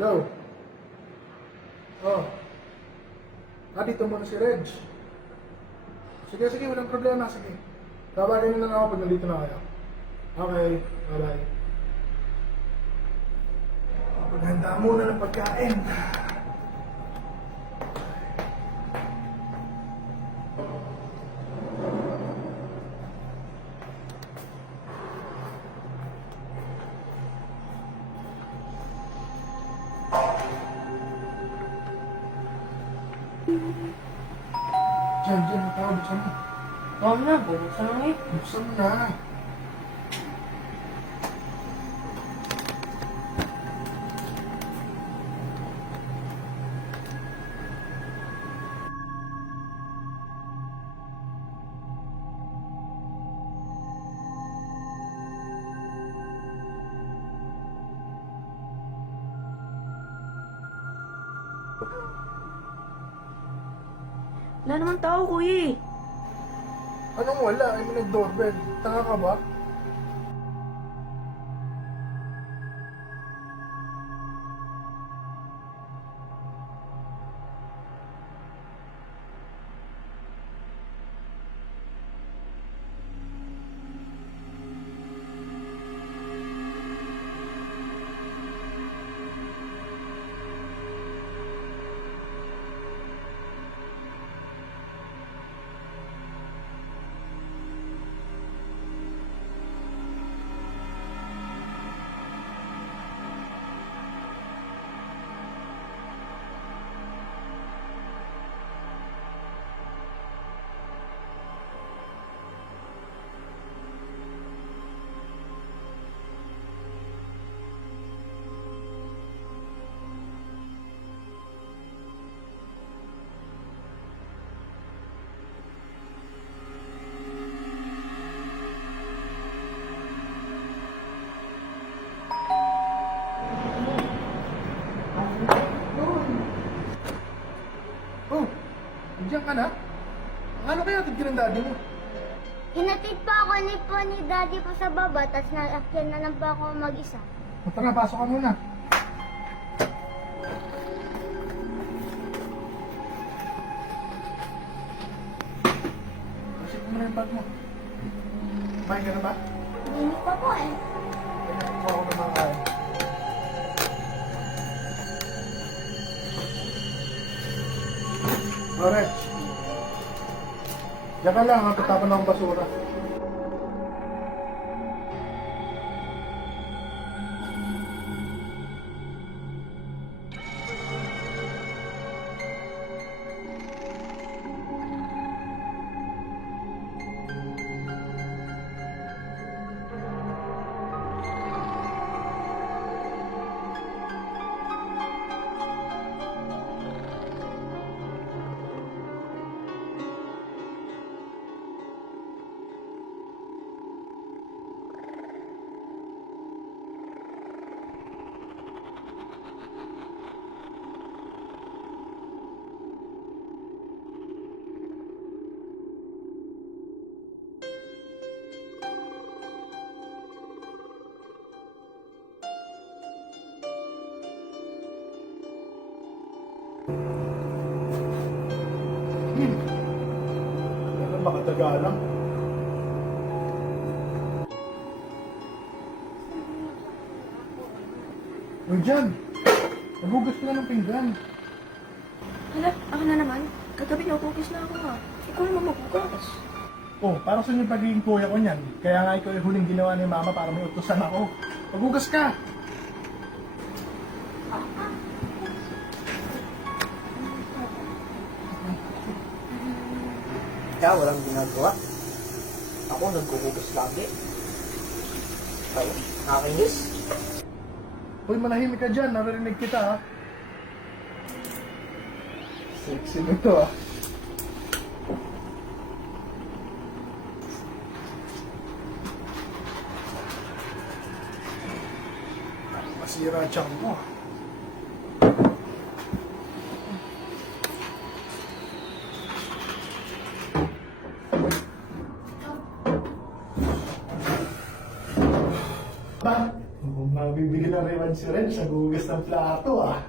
Go. Oh. Dito muna si Reg. Sige, sige, walang problema. Sige. Tawagin nyo na ako pag nandito na kayo. Okay, bye-bye. Paghanda muna ng pagkain. Diyan, ang tao, buksan mo. Oo na, buksan mo eh. Buksan mo na. Wala naman tao, kuya eh. Anong wala? Ay, may nag-doorbell. Tanga ka ba? Oh, nandiyan ka na? Ano kaya atid ka ng daddy mo? Hinatid pa ako ni Daddy po sa baba, tapos nakakyan na lang pa ako mag-isa. O tara, pasok ka muna. Pasok mo na yung bag mo. Kumain ka na ba? Hindi pa po eh. Kuha ko na mga kain. Alright. Diyan ka lang, tatapon akong basura. Baka tagalang. Uy, dyan! Nagugas ka na ng pinggan. Hala, ako na naman. Kagabi naupugis na ako nga. Ikaw naman magugas. Oh, para sa yung pagiging kuya ko niyan. Kaya nga ikaw yung huling ginawa ni mama para may utusan ako. Magugas ka! Kaya walang ginagawa. Ako nagkukugas lagi. Kaya, nakakainis. Uy, manahimik ka dyan. Naririnig kita, ha? Sexy nito, ha? Masira ang tiyan mo. Ba? Mabibigyan na reward si Ren sa gugas ng plato ah.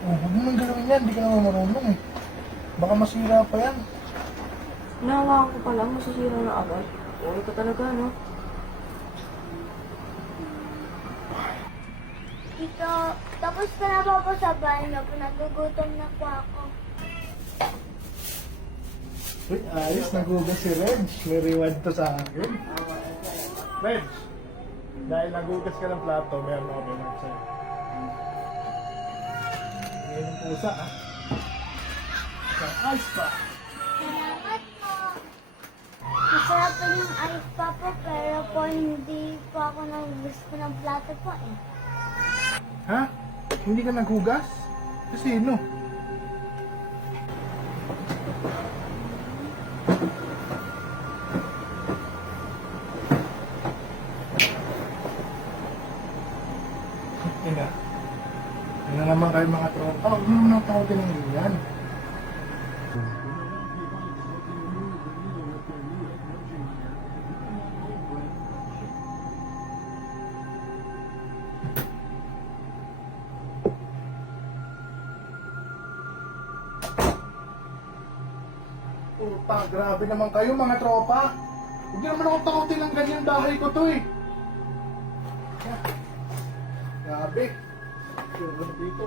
Oh, huwag mo nang galawin yan, hindi ka naman marunong eh. Baka masira pa yan. Nahawakan ko pa lang, masisira na agad. Uwi ka talaga, no? Tito, tapos ka na ba po sa bahay niyo po? Nagugutom na po ako. Uy, ayos, nagugas si Reg. May reward to sa akin. Reg, dahil nagugas ka ng plato, meron ako reward sa'yo. Ngayon yung pusa ah. Sa ice pa. Salamat po. Masarap po yung ice pa po, pero po hindi po ako gusto ng plato po eh. Ha? Hindi ka naghugas? Kasi sino? Ina. Ano naman kayo mga tropa? Huwag mo naman ang tawagin ng ganyan. Puta, grabe naman kayo mga tropa. Huwag niyo naman ako takutin ng ganyan, bahay ko to eh. Grabe. Sure dito.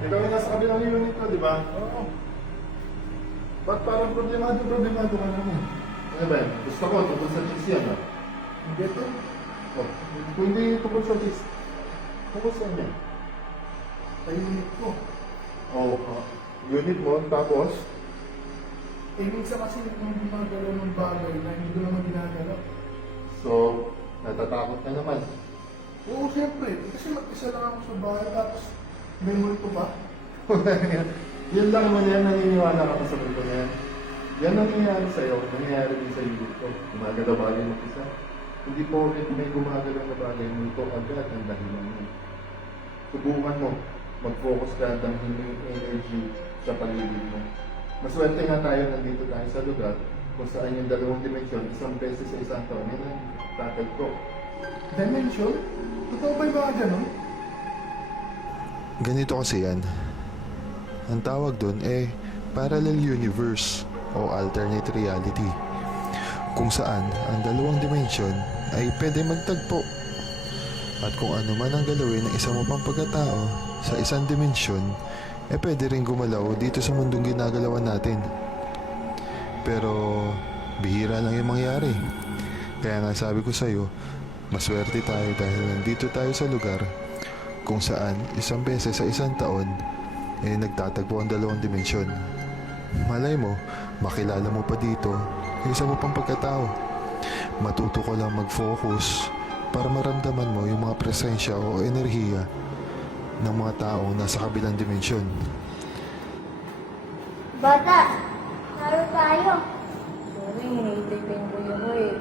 Ikaw yung nasa kabilang unit ko, di ba? Oo. Ba't parang problemado ka naman? Ano ba yan? Gusto ko, tungkol sa chicks yan, ah. Hindi to. Oh, kung hindi tungkol sa chicks, tungkol sa yan. Sa unit ko. Oh, unit mo, tapos, Eh, minsan kasi yung gumagalaw ng bagay na hindi ko naman ginagalaw. so, natatakot ka naman. Oo, siyempre. Kasi mag-isa lang ako sa bahay, tapos may multo pa. Yun lang naman yan, naniniwala ka pa sa mundo na yan. Yan ang nangyayari sa'yo, nangyayari din sa unit ko. Gumagalaw bagay ng isa. Hindi po may gumagalaw na bagay, multo agad ang dahilan mo. Subukan mo, mag-focus ka, damhin mo yung energy sa paligid mo. Maswerte nga tayo, nandito tayo sa lugar kung saan yung dalawang dimensyon, isang beses sa isang taon, yun ang tatagpo. Dimension? Totoo ba yung mga ganun? Ganito kasi yan. Ang tawag doon parallel universe o alternate reality, kung saan ang dalawang dimensyon ay pwede magtagpo. At kung ano man ang galawin ng isang mo pang pagkatao sa isang dimensyon, pwede rin gumalaw dito sa mundong ginagalawan natin. Pero bihira lang yung mangyari. Kaya nga sabi ko sa'yo, maswerte tayo dahil nandito tayo sa lugar kung saan isang beses sa isang taon nagtatagpo ang dalawang dimensyon. Malay mo, makilala mo pa dito yung isa mo pang pagkatao. Matuto ko lang mag-focus para maramdaman mo yung mga presensya o enerhiya ng mga taong nasa kabilang dimensyon. Bata, laro tayo. Sorry, hinihintay ko yung kuya mo eh.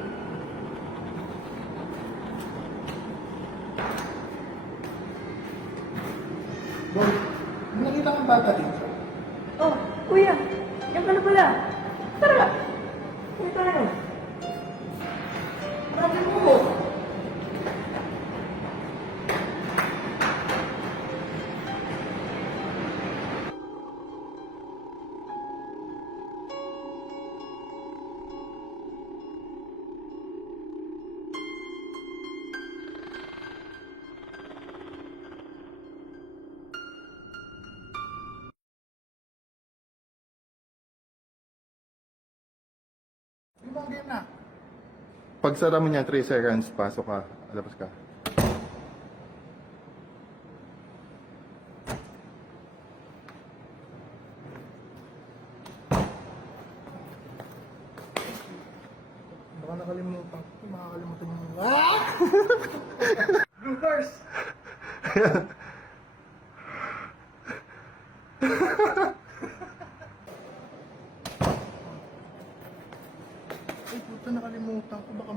Boy, may nakita kang bata dito. Oh, kuya! Yan ka na pala! Tara! Uwi tayo! Sabi mo! Yung mga game na. Pag sara mo niya, 3 seconds, pasok ka, alabas ka. Baka nakalimutan ko. Makakalimutan mo. Ah! Blue Cars! Ay, puta, nakalimutan ko. Baka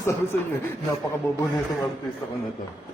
Sabi sa inyo, napakabobo na itong artista ko na to.